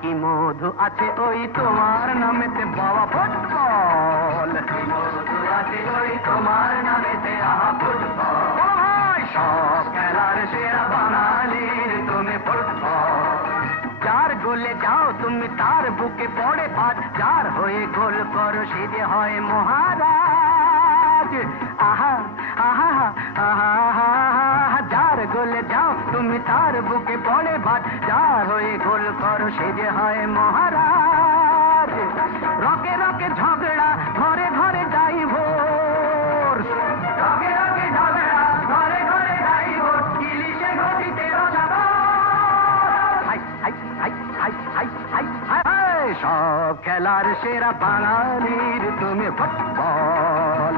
কি মধু আছে ওই তোমার নামেতে বাবা ফুটবল, কি মধু আছে ওই তোমার নামেতে আহা ফুটবল। সব খেলার সেরা বাঙালির তুমি ফুটবল। যার গোলে যাও তুমি তার বুকে পড়ে ভাত, যার হয়ে গোল করো সে যে হয় মহারাজ। আহা আহা আহা আহা, যার গোলে যাও তুমি তার বুকে পড়ে ভাত, যার হয়ে গোল করো সে যে হয় মহারাজ। রকে রকে ঝগড়া ঘরে ঘরে ডাইভোর্স, রকে রকে ঝগড়া ঘরে ঘরে ডাইভোর্স, ইলিশে ঘটিতে রসাতল। হাই হাই হাই হাই হাই হাই হাই, সব খেলার সেরা বাঙালির তুমি ফুটবল।